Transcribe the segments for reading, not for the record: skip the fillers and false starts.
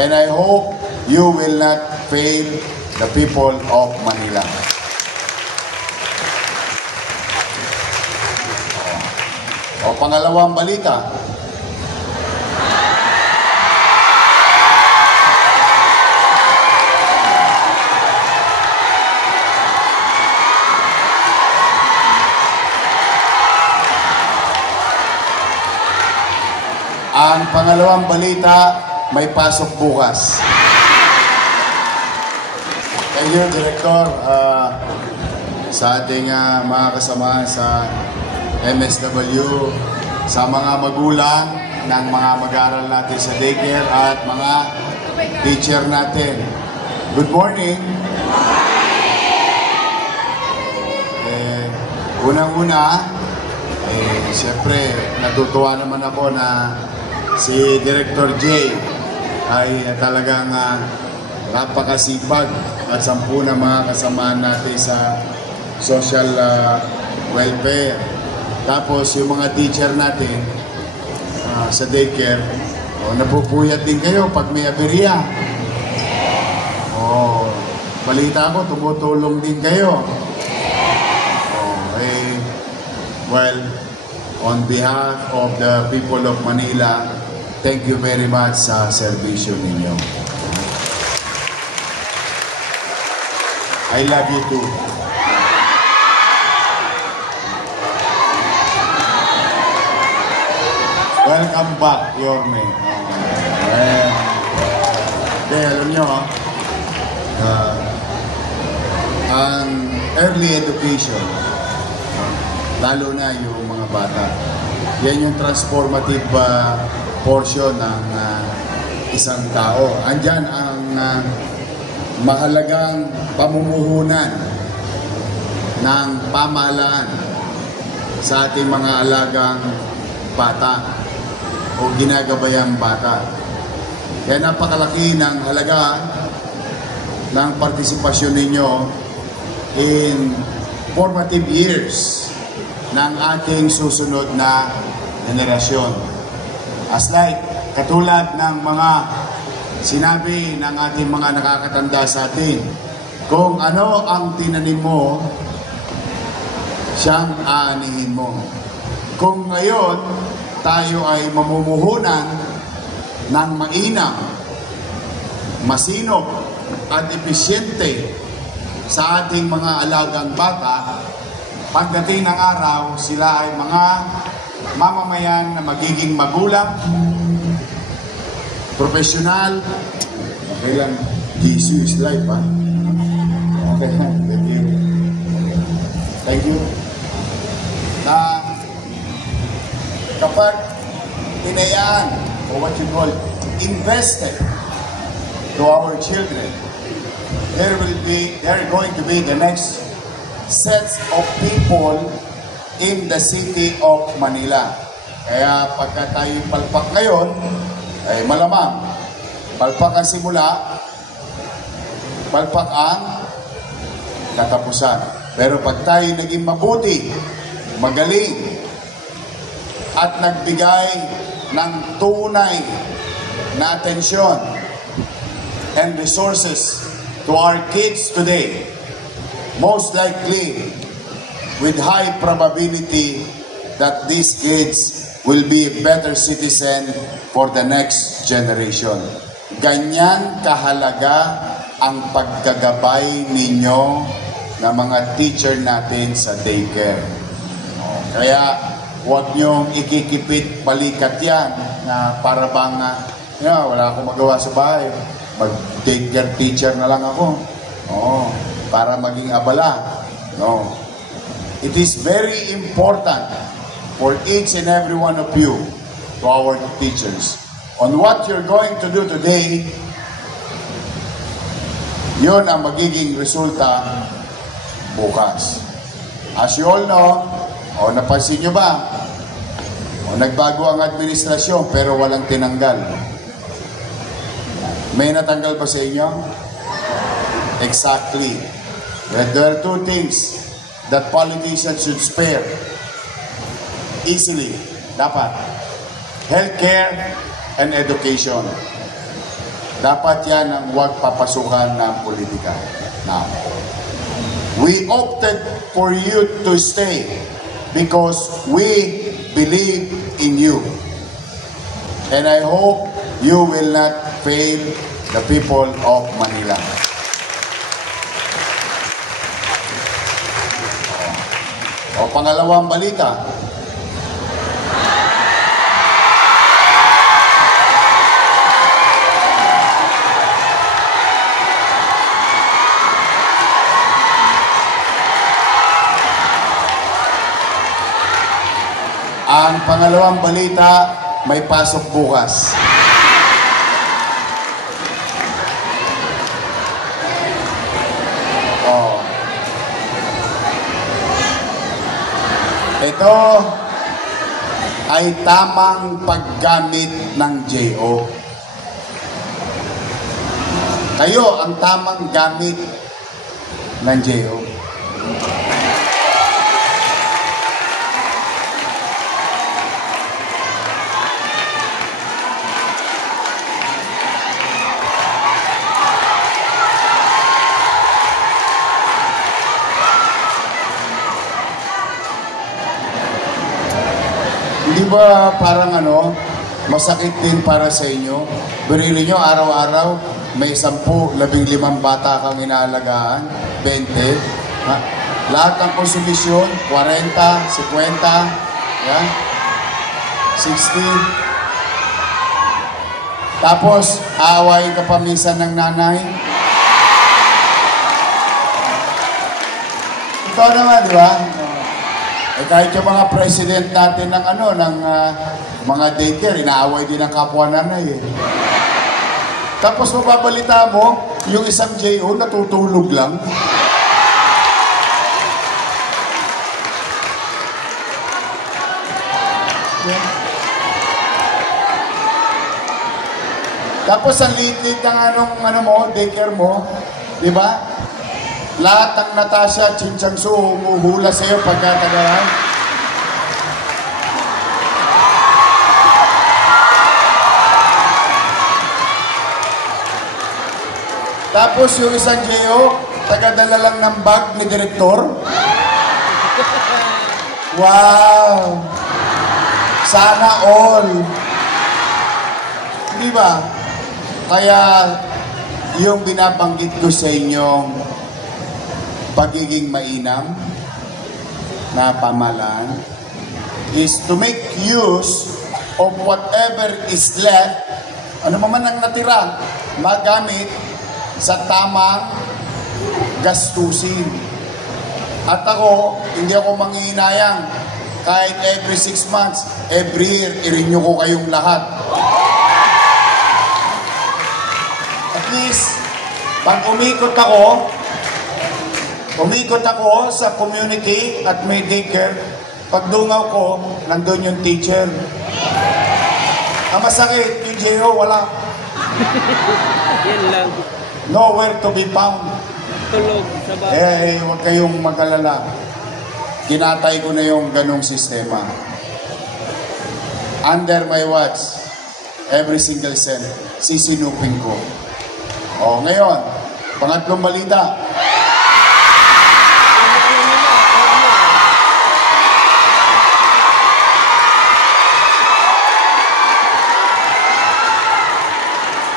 And I hope you will not fail the people of Manila. O pangalawang balita. Ang pangalawang balita, may pasok bukas. Thank you, Director, sa ating mga kasama sa MSW, sa mga magulang ng mga mag-aaral natin sa daycare at mga teacher natin. Good morning. Unang-una, siyempre, natutuwa naman ako na si Director J ay talagang napakasipag at 10 na mga kasamaan natin sa social welfare. Tapos yung mga teacher natin sa daycare, napupuyat din kayo pag may aberya. Balita ko, tumutulong din kayo. Well, on behalf of the people of Manila, thank you very much sa serbisyo ninyo. I love you too. Welcome back, Yorme. Alam nyo, ang early education, lalo na yung mga bata, yan yung transformative portion ng isang tao. Andyan ang mahalagang pamumuhunan ng pamahalaan sa ating mga alagang bata o ginagabayang bata. Kaya napakalaki ng halaga ng partisipasyon ninyo in formative years ng ating susunod na generasyon. As like, katulad ng mga sinabi ng ating mga nakakatanda sa atin, kung ano ang tinanim mo, siyang aanihin mo. Kung ngayon, tayo ay mamumuhunan ng mainam, masinop at episyente sa ating mga alagang bata, pagdating ng araw, sila ay mga mamamayan na magiging magulang, profesional. Okay lang, Jesus is life, ha? Okay, thank you. Thank you. Na kapag tinayaan, or what you call, invested to our children, there are going to be the next sets of people in the city of Manila. Kaya pagka tayo palpak ngayon, ay malamang palpak ang simula, palpak ang katapusan. Pero pag tayo naging mabuti, magaling, at nagbigay ng tunay na atensyon and resources to our kids today, most likely, with high probability that these kids will be a better citizen for the next generation. Ganyan kahalaga ang pagkagabay ninyo na mga teacher natin sa daycare. Kaya huwag niyong ikikipit balikat yan na para bang wala akong magawa sa bahay. Mag-daycare teacher na lang ako. Para maging abala. No. It is very important for each and every one of you, to our teachers, on what you're going to do today. Yun ang magiging resulta bukas. As you all know, napansin nyo ba? Nagbago ang administrasyon pero walang tinanggal. May natanggal ba sa inyo? Exactly. There are two things that politicians should spare easily. Dapat. Healthcare and education. dapat yan ang huwag papasukan ng politika. Now, we opted for you to stay because we believe in you. And I hope you will not fail the people of Manila. O pangalawang balita. Ang pangalawang balita, may pasok bukas. Oh. Ito ay tamang paggamit ng JO. Kayo ang tamang gamit ng JO. Hindi ba parang masakit din para sa inyo? Birili nyo araw-araw, may 10, 15 bata kang inaalagaan, 20. Ha? Lahat ng konsumisyon, 40, 50, yeah? 60. Tapos, aawain ka pa minsan ng nanay. Ikaw naman, di ba? Eh, kahit yung mga president natin ng mga daycare, inaaway din ang kapwa nanay eh. Tapos mababalita mo, yung isang JO natutulog lang. Yeah. Tapos ang liit-liit ng daycare mo, di ba? Lahat ng Natasha, Chinchang Su, humuhula sa'yo pagkatagalan. Tapos yung isang JO, tagadala lang ng bag ni Direktor. Wow! Sana all! Di ba? Kaya yung binabanggit ko sa inyong pagiging mainam na pamahalaan is to make use of whatever is left, ano man ang natira, magamit sa tamang gastusin. At ako, hindi ako manghihinayang kahit every 6 months, every year, i-renew ko kayong lahat. At least, pag umikot ako sa community at may daycare, pag dungaw ko, nandun yung teacher. Ang masakit, yung JO, wala. Yan lang. Nowhere to be found. Tulog sa bahay. Huwag kayong mag-alala. Kinatay ko na yung ganong sistema. Under my watch, every single cent, sisinupin ko. O, ngayon, pangatlong balita.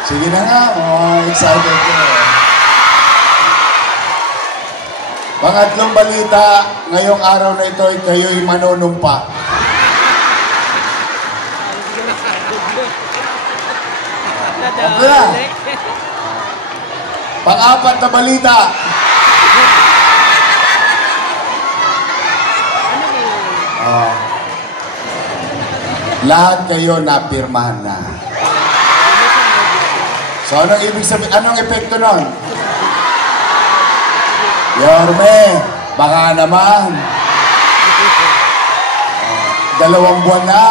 Sige na nga, excited ko. Pangatlong balita, ngayong araw na ito ay kayo'y manunumpa. Okay na. Pang-apat na balita. Lahat kayo napirmahan na. So, anong ibig sabihin? Anong epekto nun? Yorme, baka naman. 2 buwan na.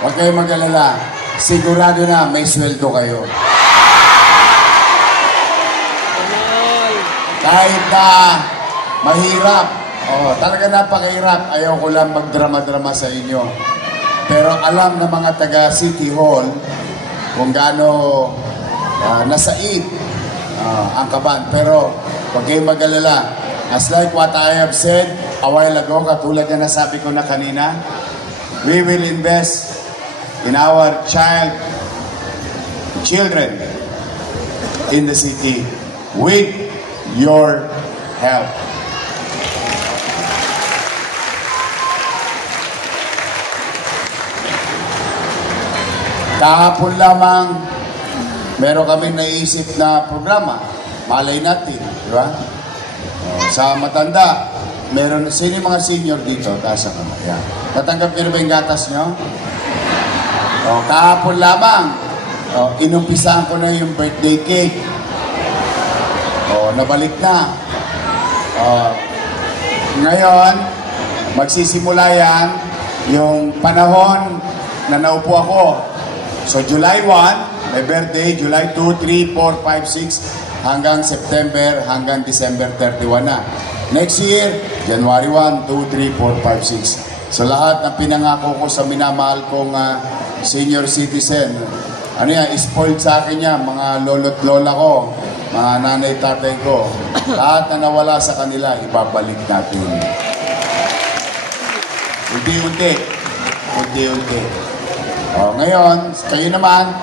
Huwag kayong mag-alala. sigurado na may sweldo kayo. Ay, Kahit na mahirap, talaga napakahirap, ayaw ko lang magdrama-drama sa inyo. Pero alam ng mga taga City Hall kung gaano nasaid ang kaban. Pero huwag kayong mag-alala. As like what I have said a while ago, katulad na nasabi ko na kanina, we will invest in our children in the city with your help. Kahapon lamang, meron kami naisip na programa. Malay natin, di ba? Sa matanda, meron, sino yung mga senior dito? Taas ang kamay. Yan. Natanggap niyo na ba yung gatas niyo? Kahapon lamang, inumpisahan ko na yung birthday cake. Nabalik na. Ngayon, magsisimula yan yung panahon na naupo ako. So, July 1, may birthday, July 2, 3, 4, 5, 6, hanggang September, hanggang December 31 na. Next year, January 1, 2, 3, 4, 5, 6. So, lahat ng pinangako ko sa minamahal kong senior citizen, spoiled sa akin yan, mga lolo't lola ko, mga nanay tatay ko, lahat na nawala sa kanila, ibabalik natin. Unti-unti. Unti-unti. Ngayon, kayo naman,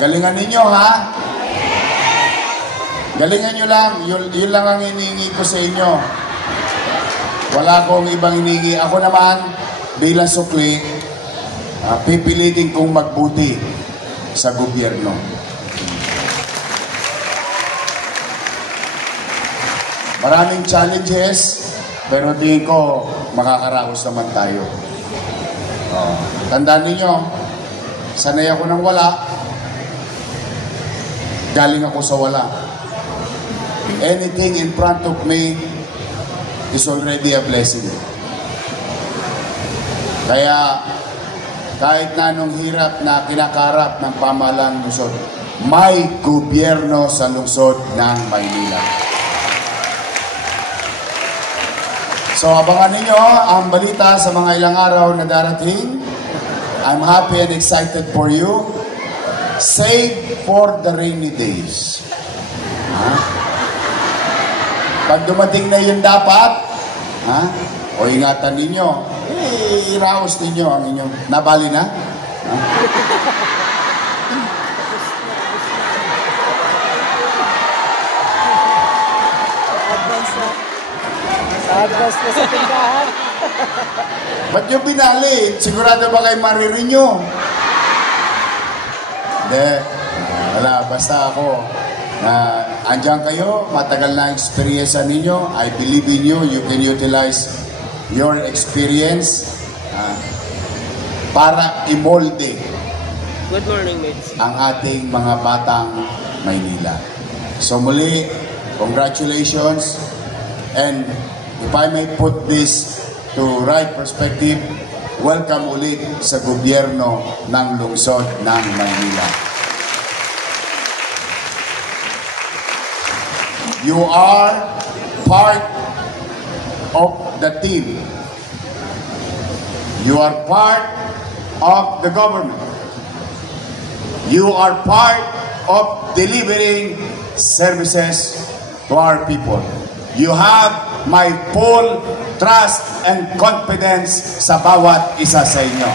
galingan ninyo, ha? Galingan nyo lang. Yun lang ang hinihingi ko sa inyo. Wala akong ibang hinihingi. Ako naman, bilang sukli, pipilitin kong magbuti sa gobyerno. Maraming challenges, pero tingin ko makakaraos naman tayo. Tandaan ninyo, sanay ako ng wala, galing ako sa wala. Anything in front of me is already a blessing. Kaya, kahit na anong hirap na kinakarap ng pamahalang lungsod, may gobyerno sa lungsod ng Maynila. So, abangan ninyo ang balita sa mga ilang araw na darating. I'm happy and excited for you. Save for the rainy days. Pag dumating na yun dapat, o ingatan ninyo, iraos ninyo ang inyong, nabali na? advance na sa tindahan. Ba't yung binali? Sigurado ba kayo marirenew? Hindi. Wala. Basta ako. Andyan kayo. Matagal na experience ninyo. I believe in you. You can utilize your experience para imolde Good morning, mates. ang ating mga batang Maynila. So muli, congratulations. And if I may put this to right perspective, welcome ulit sa gobyerno ng lungsod ng Maynila. You are part of the team. You are part of the government. You are part of delivering services to our people. You have my full trust and confidence sa bawat isa sa inyo.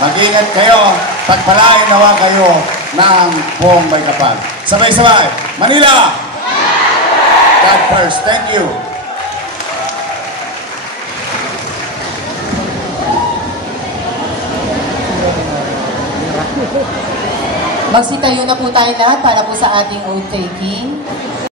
Mag-ingat kayo, pagpalain nawa kayo ng buong may kapal. Sabay-sabay, Manila! God first. Thank you. Magsitayo na po tayo lahat para po sa ating oath taking.